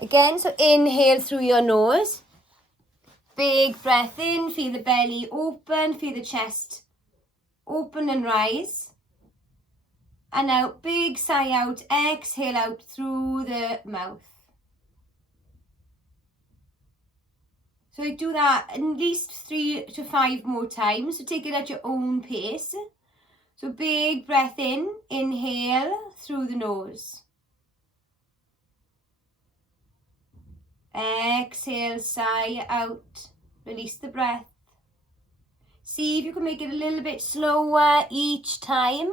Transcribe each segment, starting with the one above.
Again, so inhale through your nose. Big breath in, feel the belly open, feel the chest open and rise. And now big sigh out, exhale out through the mouth. So I do that at least 3 to 5 more times, so take it at your own pace. So big breath in, inhale through the nose. Exhale, sigh out, release the breath. See if you can make it a little bit slower each time.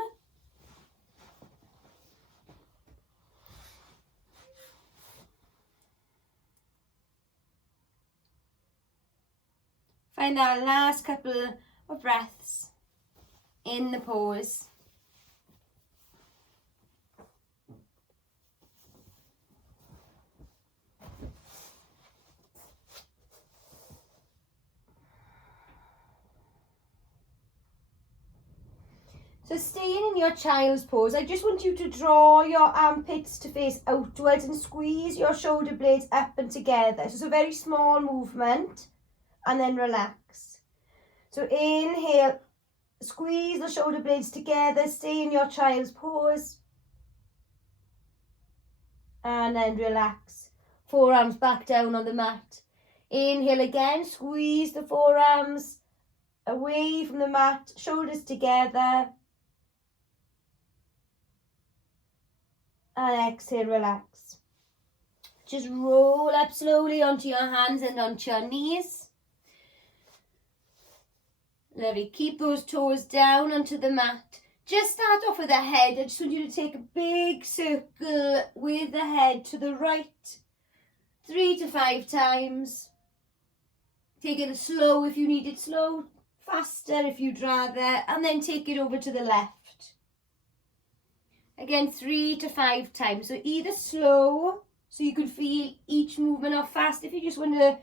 Find that last couple of breaths in the pose. So staying in your child's pose, I just want you to draw your armpits to face outwards and squeeze your shoulder blades up and together. So it's a very small movement. And then relax. So inhale, squeeze the shoulder blades together, stay in your child's pose. And then relax. Forearms back down on the mat. Inhale again, squeeze the forearms away from the mat, shoulders together. And exhale, relax. Just roll up slowly onto your hands and onto your knees. Lovely. Keep those toes down onto the mat. Just start off with the head. I just want you to take a big circle with the head to the right. 3 to 5 times. Take it slow if you need it slow. Faster if you'd rather. And then take it over to the left. Again, 3 to 5 times. So either slow, so you can feel each movement, or fast if you just want to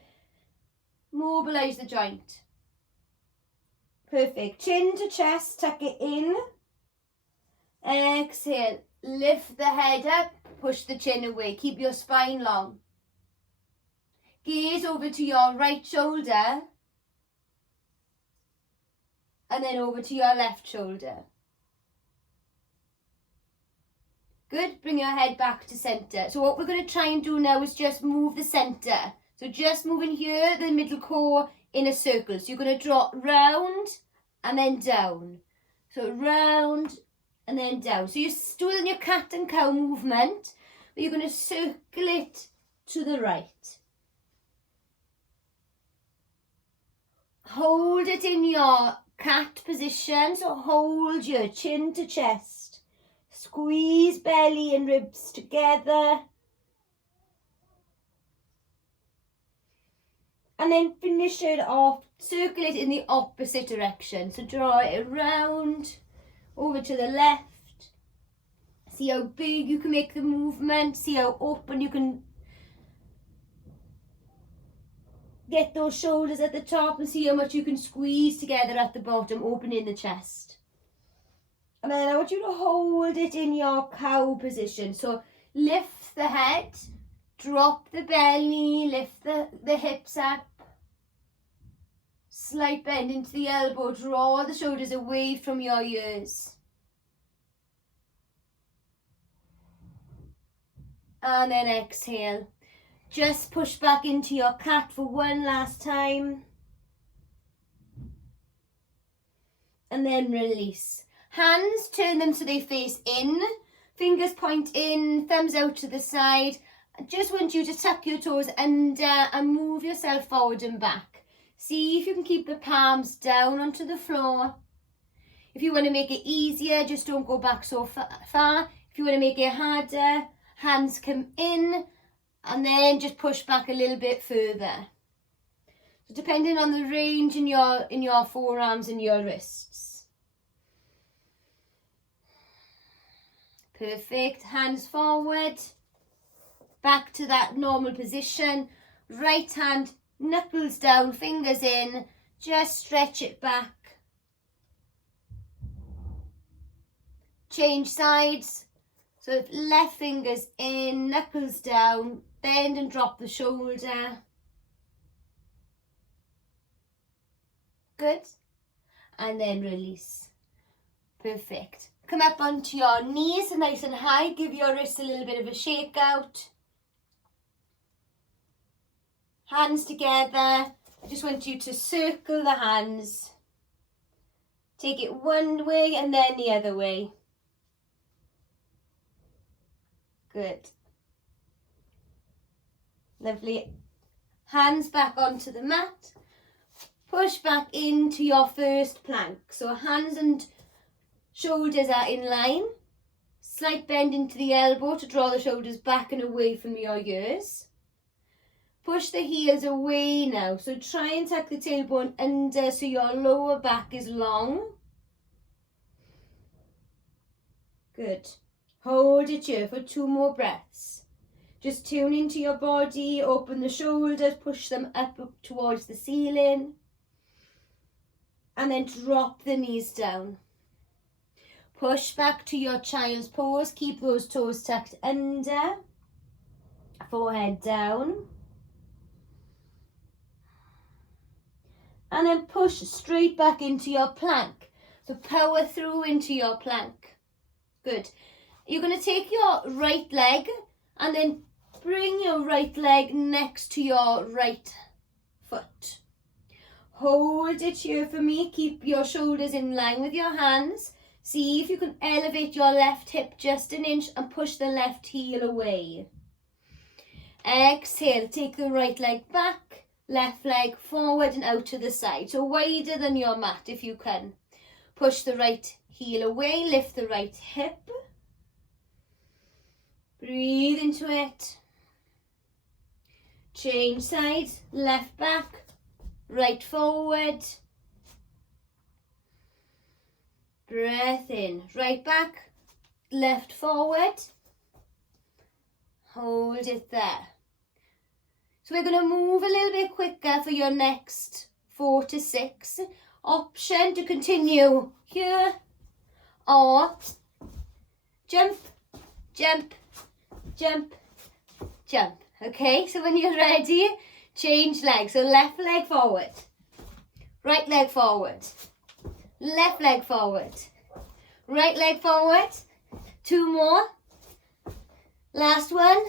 mobilize the joint. Perfect. Chin to chest, tuck it in. Exhale. Lift the head up, push the chin away. Keep your spine long. Gaze over to your right shoulder. And then over to your left shoulder. Good. Bring your head back to center. So what we're going to try and do now is just move the center. So just moving here, the middle core in a circle. So you're going to drop round and then down. So round and then down. So you're still in your cat and cow movement, but you're going to circle it to the right. Hold it in your cat position. So hold your chin to chest. Squeeze belly and ribs together. And then finish it off, circle it in the opposite direction. So draw it around, over to the left. See how big you can make the movement. See how open you can get those shoulders at the top, and see how much you can squeeze together at the bottom, opening the chest. And then I want you to hold it in your cow position. So lift the head, drop the belly, lift the hips up. Slight bend into the elbow, draw the shoulders away from your ears. And then exhale. Just push back into your cat for one last time. And then release. Hands, turn them so they face in. Fingers point in, thumbs out to the side. I just want you to tuck your toes under and move yourself forward and back. See if you can keep the palms down onto the floor. If you want to make it easier, just don't go back so far. If you want to make it harder, hands come in and then just push back a little bit further. So depending on the range in your forearms and your wrists. Perfect. Hands forward. Back to that normal position. Right hand, knuckles down, fingers in. Just stretch it back. Change sides. So left fingers in, knuckles down, Bend and drop the shoulder. Good. And then release. Perfect. Come up onto your knees nice and high. Give your wrists a little bit of a shake out. Hands together. I just want you to circle the hands. Take it one way and then the other way. Good. Lovely. Hands back onto the mat. Push back into your first plank. So hands and shoulders are in line. Slight bend into the elbow to draw the shoulders back and away from your ears. Push the heels away now. So try and tuck the tailbone under so your lower back is long. Good. Hold it here for 2 more breaths. Just tune into your body, open the shoulders, push them up towards the ceiling. And then drop the knees down. Push back to your child's pose. Keep those toes tucked under. Forehead down. And then push straight back into your plank. So power through into your plank. Good. You're going to take your right leg and then bring your right leg next to your right foot. Hold it here for me. Keep your shoulders in line with your hands. See if you can elevate your left hip just an inch and push the left heel away. Exhale, take the right leg back, left leg forward and out to the side. So wider than your mat if you can. Push the right heel away, lift the right hip. Breathe into it. Change sides, left back, right forward. Breath in, right back, left forward. Hold it there. So we're going to move a little bit quicker for your next 4 to 6. Option to continue here or jump, jump, jump, jump. Okay, so when you're ready, change legs. So left leg forward, right leg forward, left leg forward, right leg forward. 2 more. Last one.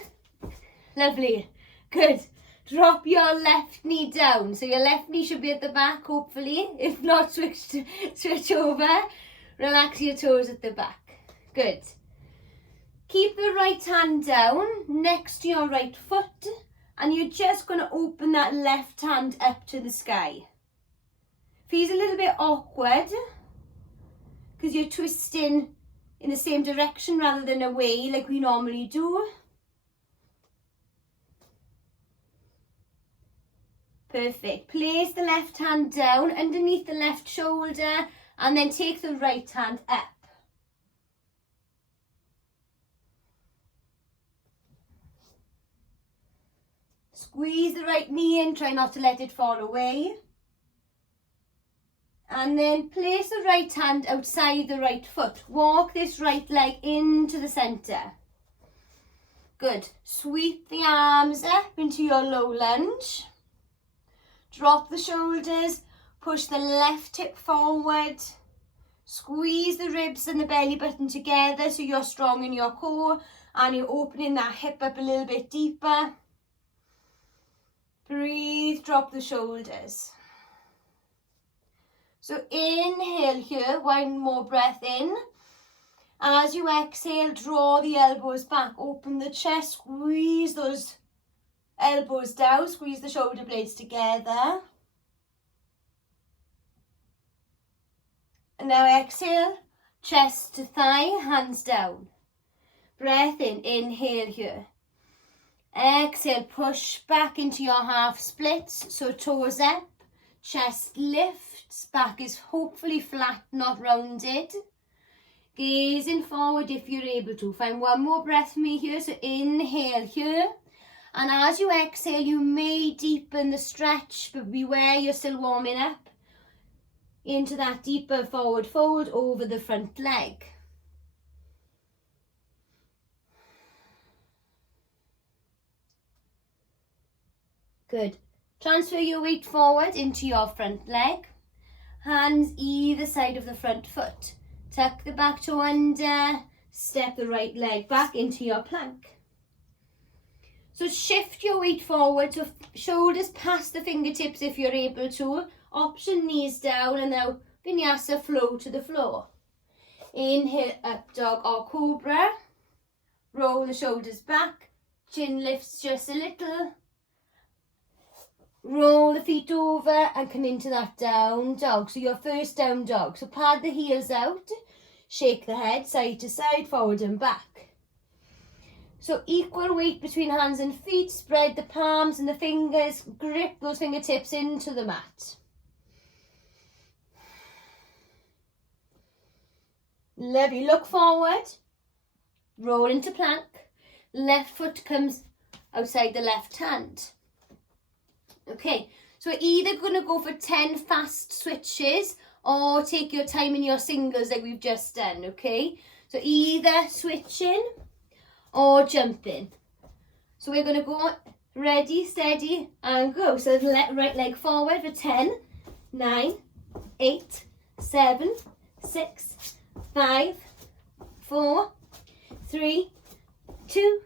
Lovely. Good. Drop your left knee down. So your left knee should be at the back, hopefully. If not, switch over. Relax your toes at the back. Good. Keep the right hand down next to your right foot. And you're just going to open that left hand up to the sky. Feels a little bit awkward because you're twisting in the same direction rather than away like we normally do. Perfect. Place the left hand down underneath the left shoulder and then take the right hand up. Squeeze the right knee in, try not to let it fall away. And then place the right hand outside the right foot. Walk this right leg into the centre. Good. Sweep the arms up into your low lunge. Drop the shoulders. Push the left hip forward. Squeeze the ribs and the belly button together so you're strong in your core and you're opening that hip up a little bit deeper. Breathe, drop the shoulders. So inhale here, 1 more breath in. As you exhale, draw the elbows back, open the chest, squeeze those elbows down, squeeze the shoulder blades together. And now exhale, chest to thigh, hands down. Breath in, inhale here. Exhale, push back into your half splits, so toes up, chest lifts, back is hopefully flat, not rounded. Gazing forward if you're able to. Find 1 more breath for me here, so inhale here. And as you exhale, you may deepen the stretch, but beware you're still warming up into that deeper forward fold over the front leg. Good. Transfer your weight forward into your front leg. Hands either side of the front foot. Tuck the back toe under. Step the right leg back into your plank. So shift your weight forward, so shoulders past the fingertips if you're able to. Option knees down, and now vinyasa flow to the floor. Inhale, up dog or cobra. Roll the shoulders back. Chin lifts just a little. Roll the feet over and come into that down dog. So your first down dog. So pad the heels out. Shake the head side to side, forward and back. So equal weight between hands and feet. Spread the palms and the fingers. Grip those fingertips into the mat. Lovely. Look forward. Roll into plank. Left foot comes outside the left hand. Okay, so we're either going to go for 10 fast switches or take your time in your singles like we've just done, okay? So either switching or jumping. So we're going to go ready, steady and go. So right leg forward for 10, 9, 8, 7, 6, 5, 4, 3, 2,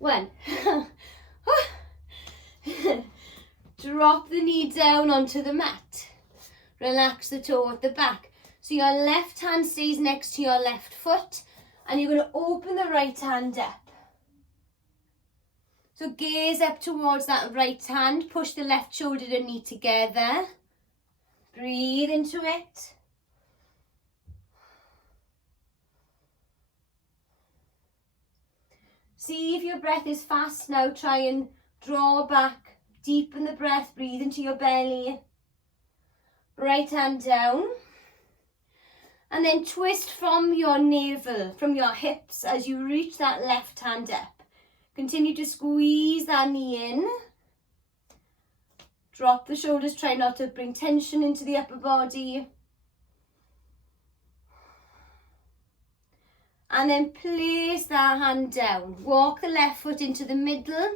1. Drop the knee down onto the mat. Relax the toe at the back. So your left hand stays next to your left foot and you're going to open the right hand up. So gaze up towards that right hand. Push the left shoulder and knee together. Breathe into it. See if your breath is fast now. Try and draw back. Deepen the breath, breathe into your belly. Right hand down. And then twist from your navel, from your hips as you reach that left hand up. Continue to squeeze that knee in. Drop the shoulders, try not to bring tension into the upper body. And then place that hand down. Walk the left foot into the middle.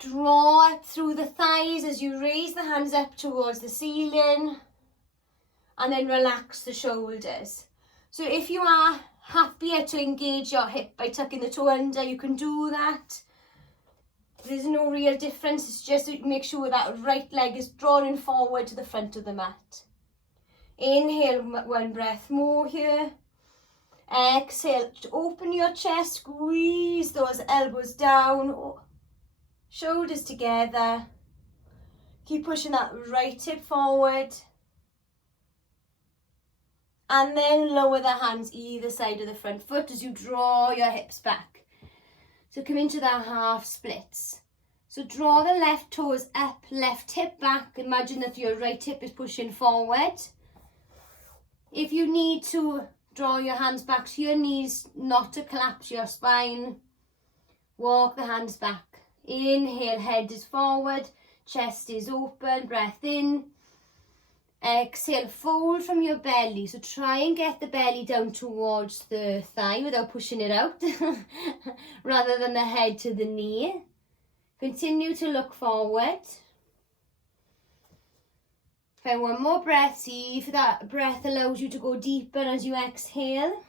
Draw it through the thighs as you raise the hands up towards the ceiling. And then relax the shoulders. So if you are happier to engage your hip by tucking the toe under, you can do that. There's no real difference. It's just to make sure that right leg is drawn forward to the front of the mat. Inhale, one breath more here. Exhale, open your chest, squeeze those elbows down. Shoulders together. Keep pushing that right hip forward. And then lower the hands either side of the front foot as you draw your hips back. So come into that half splits. So draw the left toes up, left hip back. Imagine that your right hip is pushing forward. If you need to draw your hands back to your knees, not to collapse your spine, walk the hands back. Inhale, head is forward, chest is open, breath in. Exhale, fold from your belly. So try and get the belly down towards the thigh without pushing it out, rather than the head to the knee. Continue to look forward. Find one more breath. See if that breath allows you to go deeper as you exhale.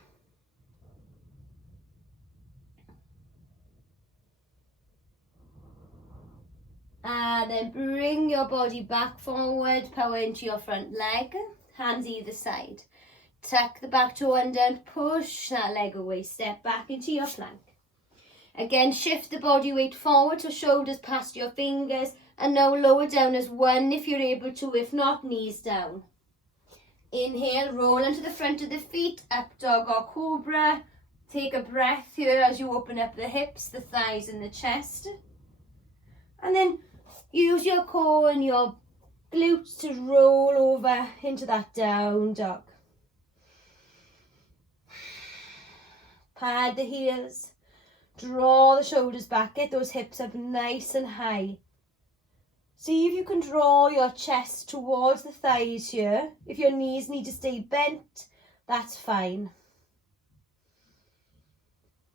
And then bring your body back forward, power into your front leg, hands either side. Tuck the back toe under and push that leg away. Step back into your plank. Again, shift the body weight forward so shoulders past your fingers. And now lower down as one if you're able to, if not, knees down. Inhale, roll onto the front of the feet, up dog or cobra. Take a breath here as you open up the hips, the thighs and the chest. And then use your core and your glutes to roll over into that down dog. Pad the heels. Draw the shoulders back. Get those hips up nice and high. See if you can draw your chest towards the thighs here. If your knees need to stay bent, that's fine.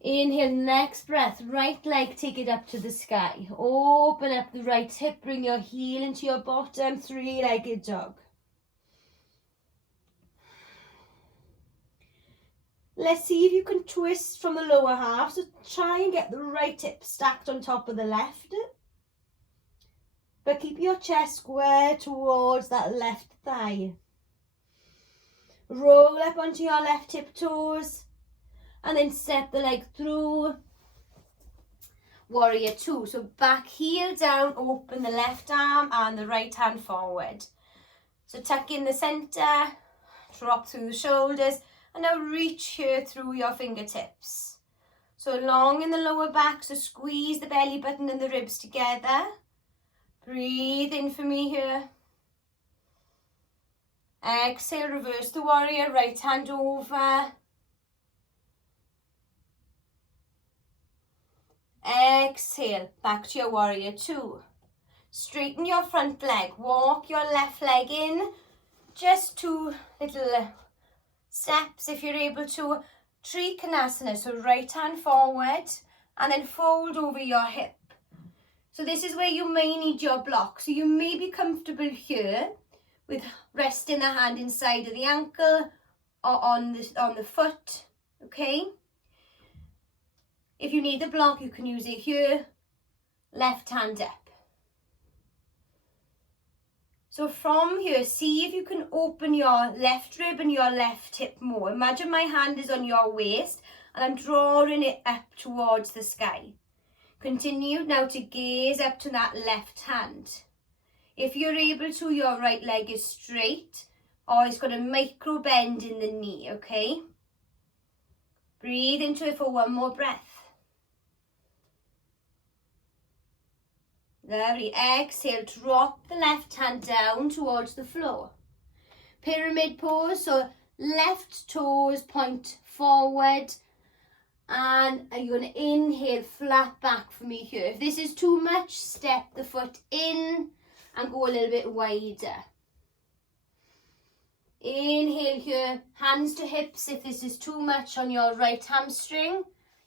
Inhale, next breath, right leg, take it up to the sky. Open up the right hip, bring your heel into your bottom, three-legged dog. Let's see if you can twist from the lower half. So try and get the right hip stacked on top of the left. But keep your chest square towards that left thigh. Roll up onto your left hip toes. And then step the leg through. Warrior two. So back heel down, open the left arm and the right hand forward. So tuck in the center, drop through the shoulders. And now reach here through your fingertips. So long in the lower back, so squeeze the belly button and the ribs together. Breathe in for me here. Exhale, reverse the warrior, right hand over. Exhale, back to your warrior two. Straighten your front leg, walk your left leg in. Just two little steps if you're able to. Trikonasana, so right hand forward and then fold over your hip. So this is where you may need your block. So you may be comfortable here with resting the hand inside of the ankle or on the foot, okay? If you need the block, you can use it here, left hand up. So from here, see if you can open your left rib and your left hip more. Imagine my hand is on your waist and I'm drawing it up towards the sky. Continue now to gaze up to that left hand. If you're able to, your right leg is straight or it's got a micro bend in the knee, okay? Breathe into it for one more breath. Lovely. Exhale, drop the left hand down towards the floor. Pyramid pose, so left toes point forward and you're going to inhale flat back for me here. If this is too much, step the foot in and go a little bit wider. Inhale here, hands to hips if this is too much on your right hamstring.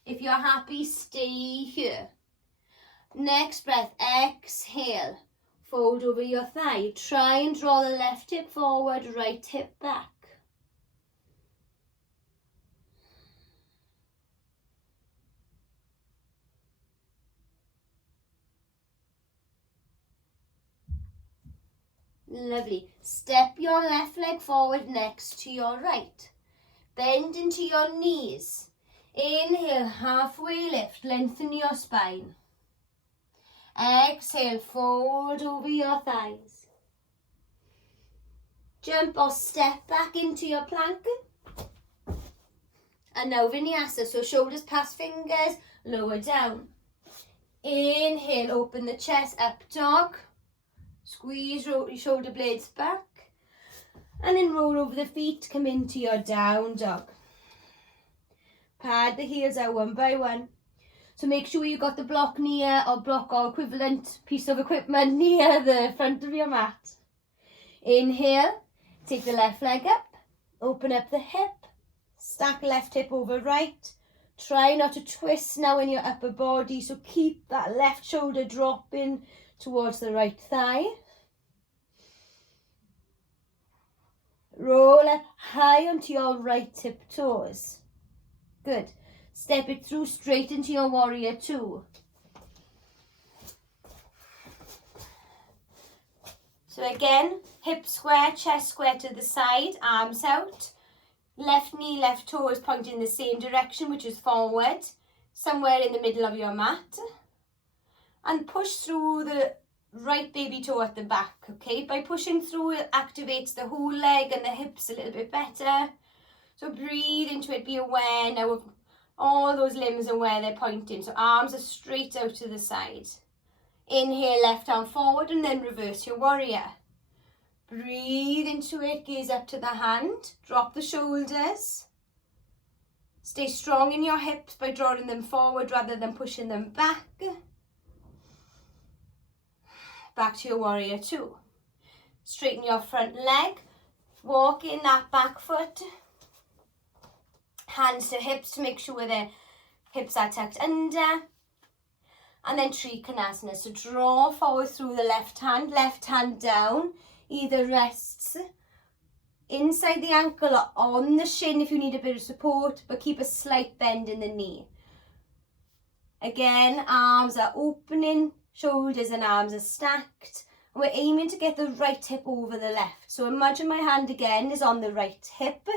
If you're happy, stay here. Next breath, exhale, fold over your thigh. Try and draw the left hip forward, right hip back. Lovely. Step your left leg forward next to your right. Bend into your knees. Inhale, halfway lift, lengthen your spine. Exhale, fold over your thighs. Jump or step back into your plank. And now vinyasa, so shoulders past fingers, lower down. Inhale, open the chest, up dog. Squeeze your shoulder blades back. And then roll over the feet, come into your down dog. Pad the heels out one by one. So make sure you got the block near or block or equivalent piece of equipment near the front of your mat. Inhale, take the left leg up, open up the hip, stack left hip over right. Try not to twist now in your upper body, so keep that left shoulder dropping towards the right thigh. Roll up high onto your right tip toes. Good. Step it through straight into your warrior two. So again, hip square, chest square to the side, arms out. Left knee, left toe is pointing in the same direction, which is forward, somewhere in the middle of your mat. And push through the right baby toe at the back, okay? By pushing through, it activates the whole leg and the hips a little bit better. So breathe into it, be aware now of all those limbs and where they're pointing. So arms are straight out to the side. Inhale, left arm forward and then reverse your warrior. Breathe into it, gaze up to the hand, drop the shoulders. Stay strong in your hips by drawing them forward rather than pushing them back. Back to your warrior two. Straighten your front leg, walk in that back foot. Hands to hips to make sure they're hips are tucked under. And then Trikonasana. So draw forward through the left hand down. Either rests inside the ankle or on the shin if you need a bit of support, but keep a slight bend in the knee. Again, arms are opening, shoulders and arms are stacked. And we're aiming to get the right hip over the left. So imagine my hand again is on the right hip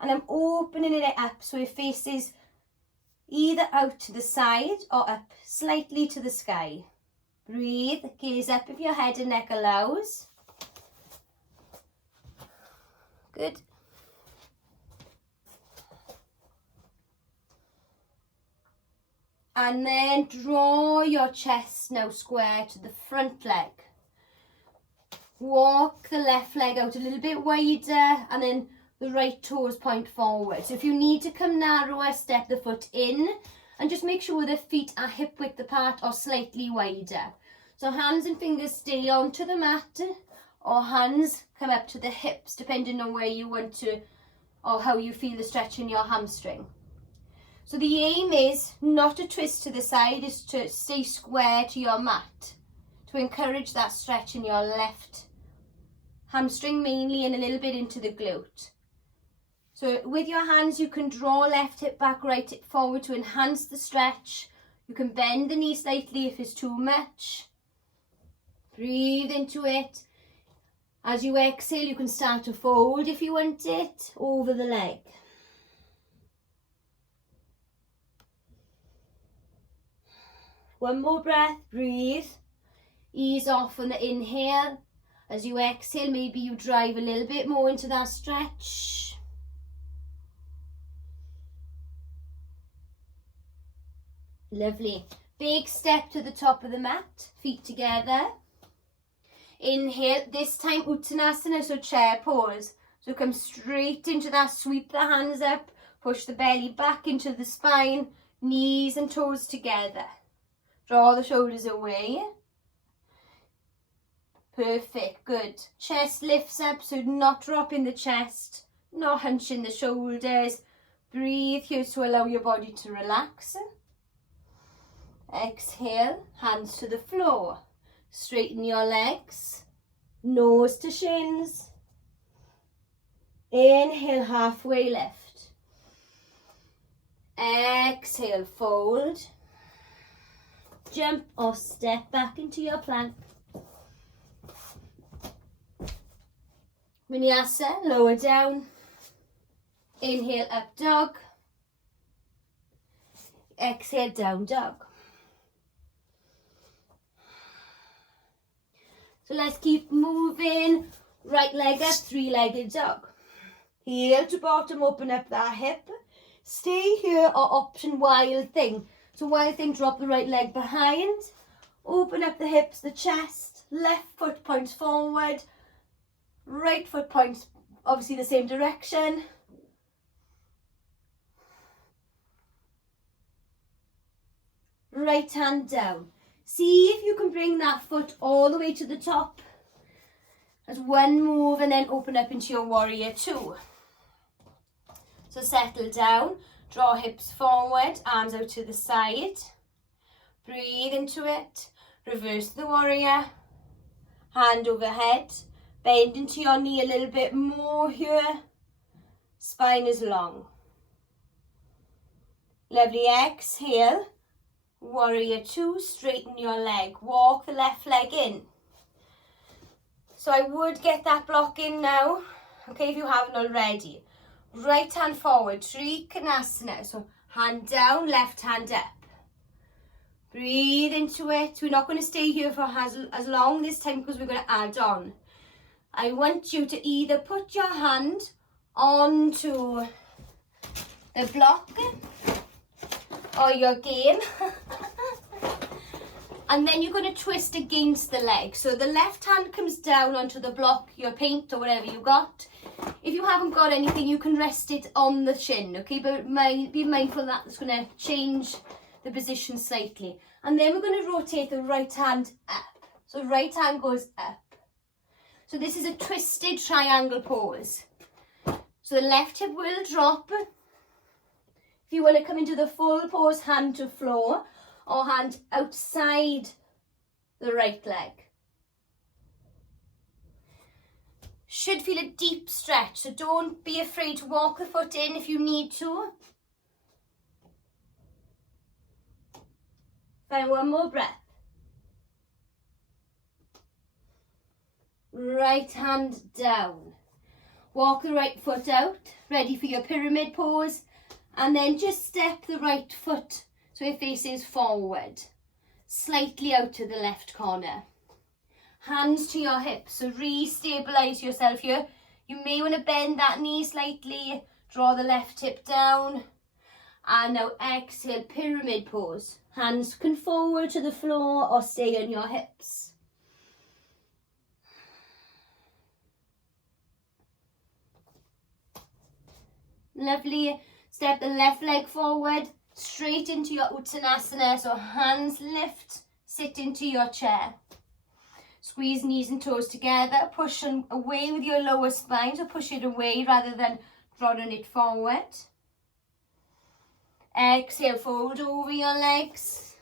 and I'm opening it up so it faces either out to the side or up slightly to the sky. Breathe, gaze up if your head and neck allows. Good. And then draw your chest now square to the front leg. Walk the left leg out a little bit wider and then the right toes point forward. So if you need to come narrower, step the foot in and just make sure the feet are hip width apart or slightly wider. So hands and fingers stay onto the mat or hands come up to the hips depending on where you want to or how you feel the stretch in your hamstring. So the aim is not to twist to the side, is to stay square to your mat to encourage that stretch in your left hamstring mainly and a little bit into the glute. So with your hands you can draw left hip back, right hip forward to enhance the stretch. You can bend the knee slightly if it's too much. Breathe into it. As you exhale you can start to fold if you want it over the leg. One more breath, breathe. Ease off on the inhale. As you exhale, maybe you drive a little bit more into that stretch. Lovely. Big step to the top of the mat, feet together. Inhale, this time Uttanasana, so chair pose. So come straight into that, sweep the hands up, push the belly back into the spine, knees and toes together. Draw the shoulders away. Perfect, good. Chest lifts up, so not dropping the chest, not hunching the shoulders. Breathe here to allow your body to relax. Exhale, hands to the floor. Straighten your legs, nose to shins. Inhale, halfway lift. Exhale, fold. Jump or step back into your plank. Vinyasa, lower down. Inhale, up dog. Exhale, down dog. So let's keep moving. Right leg up, three-legged dog. Heel to bottom, open up that hip. Stay here or option wild thing. So wild thing, drop the right leg behind. Open up the hips, the chest. Left foot points forward. Right foot points obviously the same direction. Right hand down. See if you can bring that foot all the way to the top. As one move and then open up into your warrior two. So settle down, draw hips forward, arms out to the side. Breathe into it. Reverse the warrior. Hand overhead. Bend into your knee a little bit more here. Spine is long. Lovely, exhale. Warrior two, straighten your leg. Walk the left leg in. So I would get that block in now, okay, if you haven't already. Right hand forward, Trikonasana. So hand down, left hand up. Breathe into it. We're not going to stay here for as long this time because we're going to add on. I want you to either put your hand onto the block or your game and then you're going to twist against the leg. So the left hand comes down onto the block, your paint or whatever you got. If you haven't got anything, you can rest it on the shin, okay? But be mindful that it's going to change the position slightly. And then we're going to rotate the right hand up. So right hand goes up. So this is a twisted triangle pose. So the left hip will drop. If you want to come into the full pose, hand to floor or hand outside the right leg. Should feel a deep stretch, so don't be afraid to walk the foot in if you need to. Find one more breath. Right hand down. Walk the right foot out, ready for your pyramid pose, and then just step the right foot so it faces forward, slightly out to the left corner. Hands to your hips, so re-stabilize yourself here. You may want to bend that knee slightly, draw the left hip down, and now exhale, pyramid pose. Hands can forward to the floor or stay on your hips. Lovely. Step the left leg forward, straight into your Uttanasana. So hands lift, sit into your chair. Squeeze knees and toes together. Push away with your lower spine, so push it away rather than drawing it forward. Exhale, fold over your legs.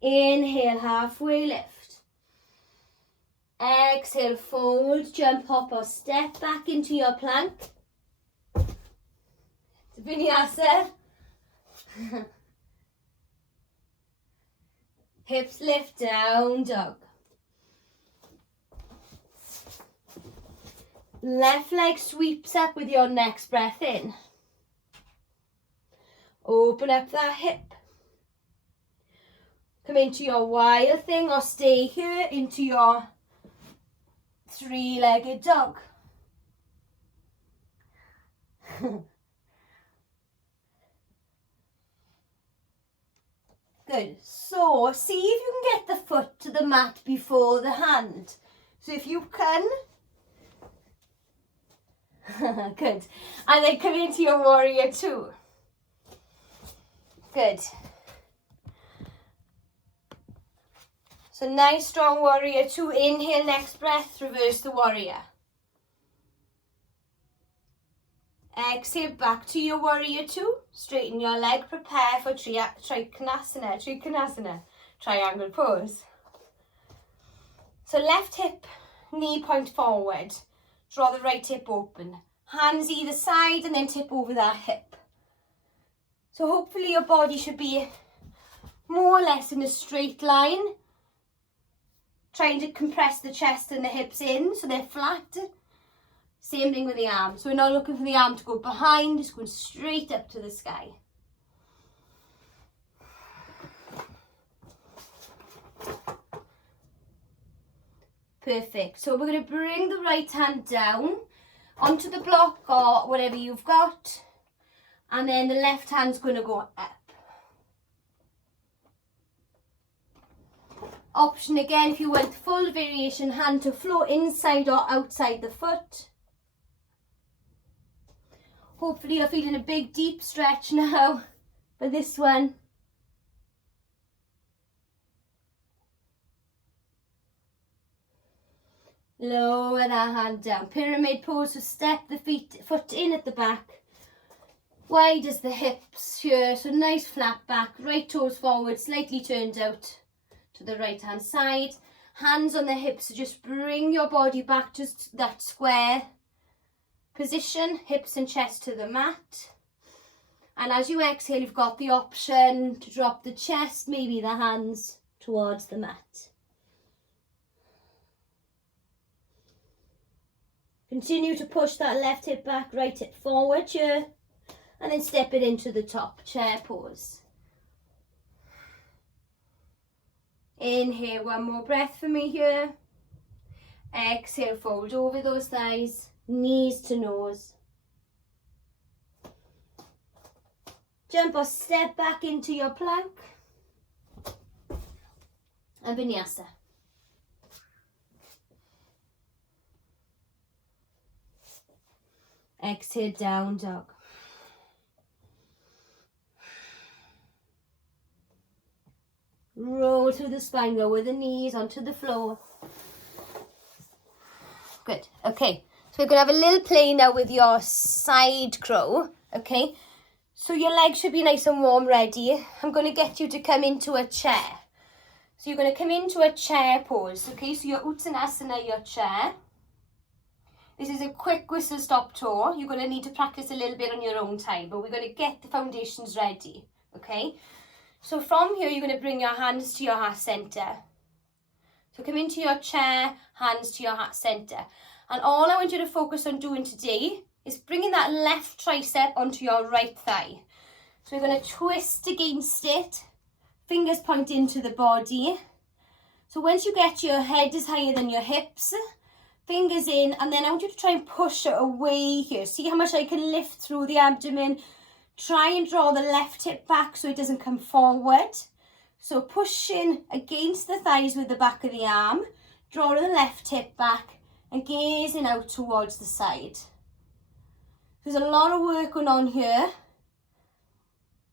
Inhale, halfway lift. Exhale, fold, jump, hop or step back into your plank. Vinyasa. Hips lift, down dog. Left leg sweeps up with your next breath in. Open up that hip. Come into your wild thing or stay here into your three-legged dog. Good. So see if you can get the foot to the mat before the hand. So if you can. Good. And then come into your warrior two. Good. So nice strong warrior two. Inhale, next breath, reverse the warrior. Exhale, back to your warrior two. Straighten your leg, prepare for Trikonasana, triangle pose. So left hip, knee point forward. Draw the right hip open. Hands either side and then tip over that hip. So hopefully your body should be more or less in a straight line. Trying to compress the chest and the hips in so they're flat. Same thing with the arm. So we're not looking for the arm to go behind, it's going straight up to the sky. Perfect. So we're going to bring the right hand down onto the block or whatever you've got. And then the left hand's going to go up. Option again, if you want full variation, hand to floor inside or outside the foot. Hopefully you're feeling a big deep stretch now for this one. Lower that hand down. Pyramid pose, so step the foot in at the back. Wide as the hips here, so nice flat back. Right toes forward, slightly turned out to the right hand side. Hands on the hips, so just bring your body back to that square position. Hips and chest to the mat. And as you exhale, you've got the option to drop the chest, maybe the hands towards the mat. Continue to push that left hip back, right hip forward here, and then step it into the top chair pose. Inhale, one more breath for me here. Exhale, fold over those thighs, knees to nose. Jump or step back into your plank. And vinyasa. Exhale, down dog. Roll through the spine, lower the knees onto the floor. Good. Okay, so we're going to have a little play now with your side crow. Okay, So your legs should be nice and warm, ready. I'm going to get you to come into a chair. So you're going to come into a chair pose, okay? So your Uttanasana, your chair. This is a quick whistle stop tour. You're going to need to practice a little bit on your own time, but we're going to get the foundations ready, okay? So from here, you're going to bring your hands to your heart center. So come into your chair, hands to your heart center. And all I want you to focus on doing today is bringing that left tricep onto your right thigh. So we're going to twist against it, fingers point into the body. So once you get your head is higher than your hips, fingers in, and then I want you to try and push it away here. See how much I can lift through the abdomen. Try and draw the left hip back so it doesn't come forward. So pushing against the thighs with the back of the arm, draw the left hip back and gazing out towards the side. There's a lot of work going on here.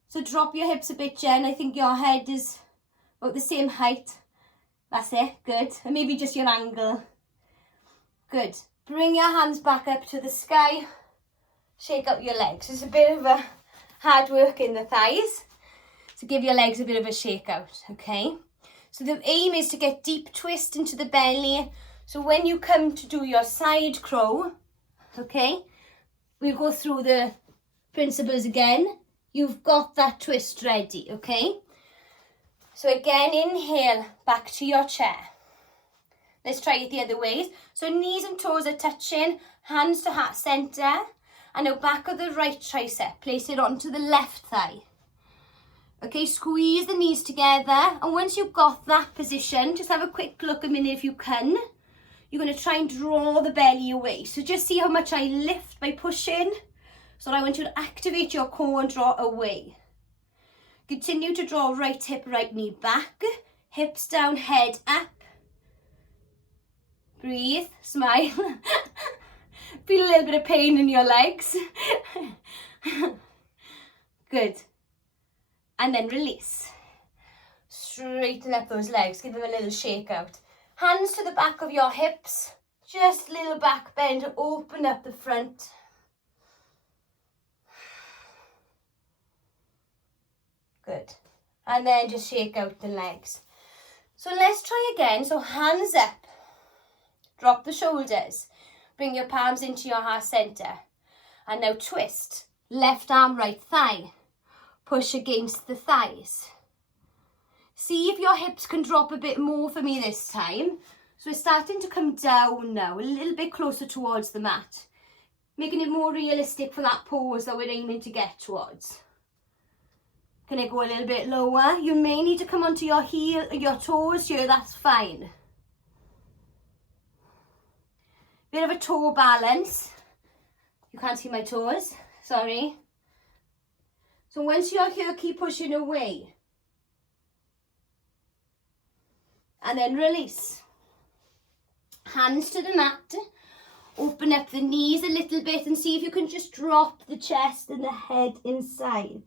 So drop your hips a bit, Jen. I think your head is about the same height. That's it, good. And maybe just your angle. Good. Bring your hands back up to the sky. Shake out your legs. It's a bit of a hard work in the thighs. So give your legs a bit of a shake out, okay? So the aim is to get deep twist into the belly. So when you come to do your side crow, okay, we'll go through the principles again. You've got that twist ready, okay? So again, inhale, back to your chair. Let's try it the other ways. So knees and toes are touching, hands to heart center. And now back of the right tricep, place it onto the left thigh. Okay, squeeze the knees together. And once you've got that position, just have a quick look a minute if you can. You're going to try and draw the belly away. So just see how much I lift by pushing. So I want you to activate your core and draw away. Continue to draw right hip, right knee back. Hips down, head up. Breathe, smile. Feel a little bit of pain in your legs. Good. And then release. Straighten up those legs. Give them a little shake out. Hands to the back of your hips. Just a little back bend to open up the front. Good. And then just shake out the legs. So let's try again. So hands up. Drop the shoulders. Bring your palms into your heart center. And now twist. Left arm, right thigh. Push against the thighs. See if your hips can drop a bit more for me this time. So we're starting to come down now, a little bit closer towards the mat. Making it more realistic for that pose that we're aiming to get towards. Can I go a little bit lower? You may need to come onto your your toes here, that's fine. Bit of a toe balance. You can't see my toes, sorry. So once you're here, keep pushing away. And then release. Hands to the mat. Open up the knees a little bit and see if you can just drop the chest and the head inside.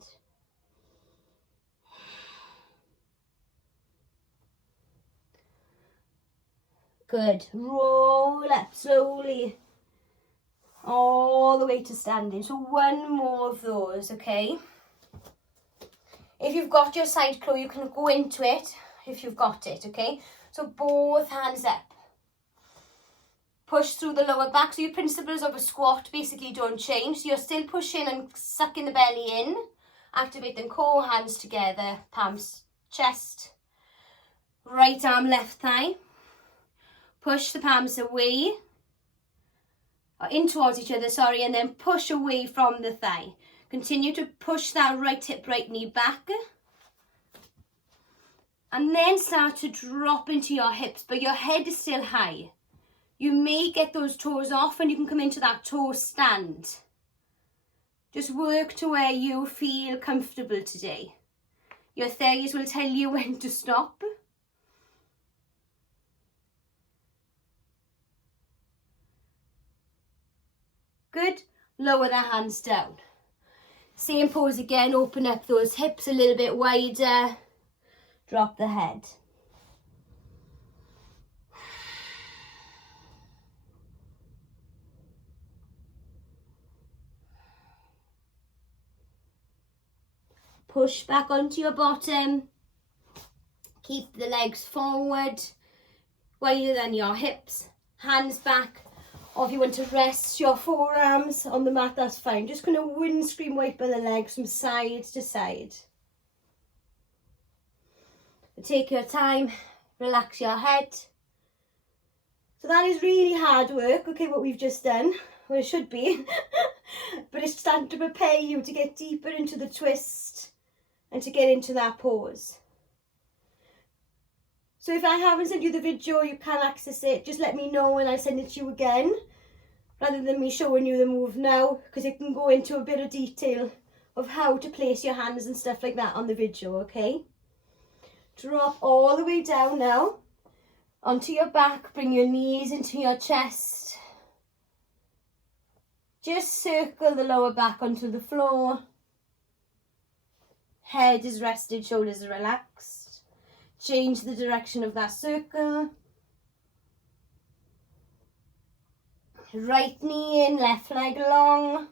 Good. Roll up slowly. All the way to standing. So one more of those, okay? If you've got your side crow, you can go into it if you've got it, okay? So both hands up. Push through the lower back. So your principles of a squat basically don't change. So you're still pushing and sucking the belly in. Activating core, hands together, palms, chest. Right arm, left thigh. Push the palms away. Or in towards each other, sorry. And then push away from the thigh. Continue to push that right hip, right knee back. And then start to drop into your hips, but your head is still high. You may get those toes off and you can come into that toe stand. Just work to where you feel comfortable today. Your thighs will tell you when to stop. Good. Lower the hands down. Same pose again. Open up those hips a little bit wider. Drop the head. push back onto your bottom. Keep the legs forward, wider than your hips, hands back. Or if you want to rest your forearms on the mat, that's fine. Just going to windscreen wipe the legs from side to side. Take your time, relax your head. So that is really hard work, okay, what we've just done. Well, it should be. But it's starting to prepare you to get deeper into the twist and to get into that pose. So if I haven't sent you the video, you can access it. Just let me know and I'll send it to you again, rather than me showing you the move now, because it can go into a bit of detail of how to place your hands and stuff like that on the video, okay? Drop all the way down now onto your back. Bring your knees into your chest. Just circle the lower back onto the floor. Head is rested, shoulders are relaxed. Change the direction of that circle. Right knee in, left leg long.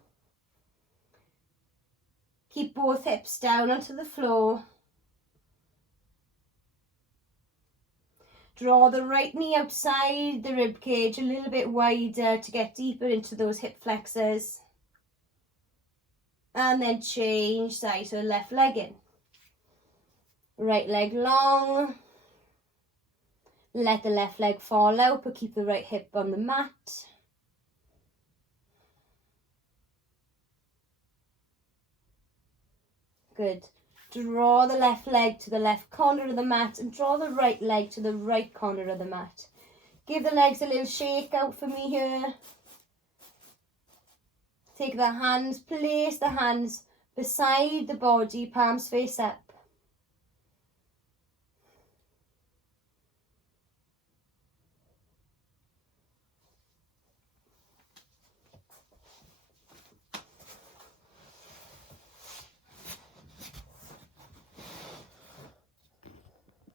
Keep both hips down onto the floor. Draw the right knee outside the rib cage a little bit wider to get deeper into those hip flexors. And then change side, so left leg in. Right leg long. Let the left leg fall out, but keep the right hip on the mat. Good. Draw the left leg to the left corner of the mat and draw the right leg to the right corner of the mat. Give the legs a little shake out for me here. Take the hands, place the hands beside the body, palms face up.